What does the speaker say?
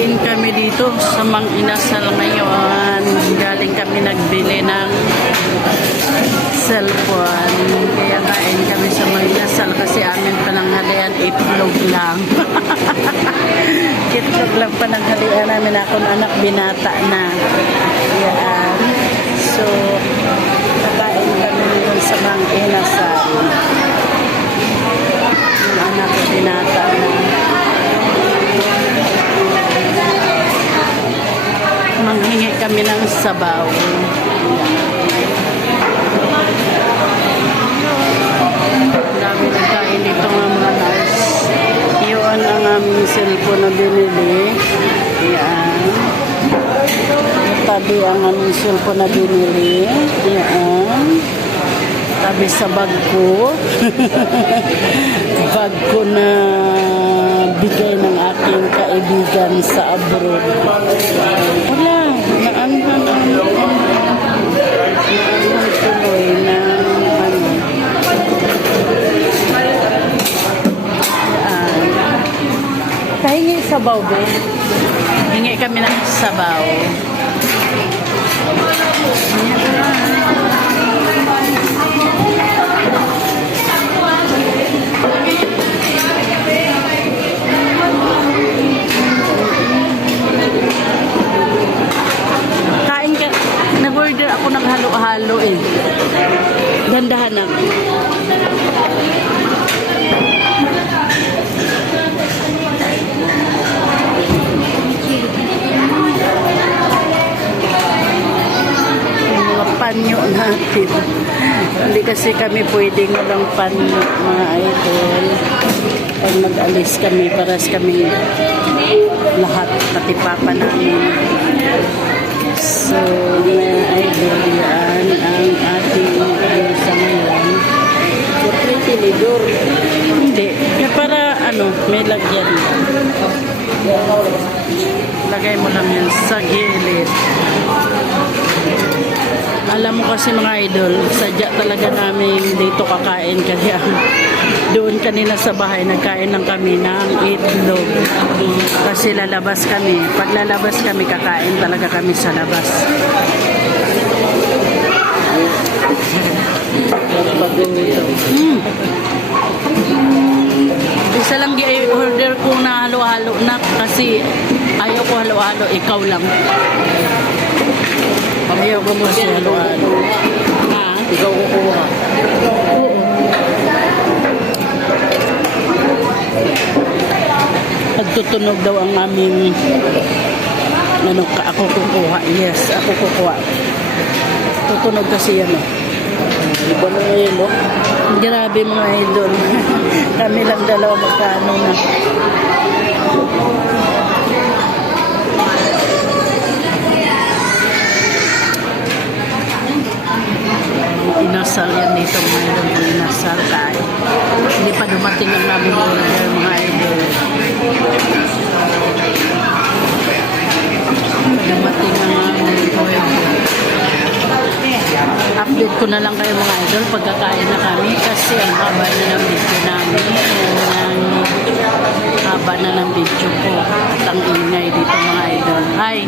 Kain kami dito sa Mang Inasal ngayon. Galing kami nagbili ng cellphone. Kaya kain kami sa Mang Inasal kasi amin pananghalian itlog lang. Itlog lang pananghalian namin. Ako anak binata na. Yan. So, kakain kami dito sa Mang Inasal. Yung anak binata na. Manghingi kami ng sabaw. Dami nagkain dito ng mga nurse. Iyon ang aming cellphone na binili. Yan. Tabi ang aming cellphone na binili. Yan. Tabi sa bag ko. Bag ko na bigay ng aking kaibigan sa abroad. Wala, naanhan tuloy na kahingi sabaw ba? Hingi kami ng sabaw. Nag-order ako ng halo-halo eh. Gandahan na. Yung mga panyo natin. Hindi kasi kami pwedeng walang panyo, mga idol. Pag mag-alis kami, paras kami lahat, pati papa namin. So, mga idol, yan ang ating sa ngayon. Siyempre, tinidor. Hindi. Kaya para, may lagyan. Lagay mo lang yan sa gilid. Alam mo kasi mga idol, sadya talaga namin dito kakain. Kaya doon kanina sa bahay, nagkain lang kami ng itlog. Kasi lalabas kami. Pag lalabas kami, kakain talaga kami sa labas. Isa lang i-order ko na halo-halo na kasi ayaw ko halo-halo, ikaw lang. Ayaw ko mo si halo-halo. Ha? Ikaw kukuha. Oo. Nagtutunog daw ang aming ako kukuha. Yes, ako kukuha. Tutunog kasi yan. Iba na yun, grabe mga idol. Kami lang dalawa magkano na. Inasal yan dito mga idol. Inasal tayo. Hindi pa dumating ang namin order mga idol. Dumating ang namin order. Update ko na lang kayo mga idol pagkakain na kami kasi ang haba na ng video namin. Ang haba na ng video ko at ang ingay dito mga idol. Hi!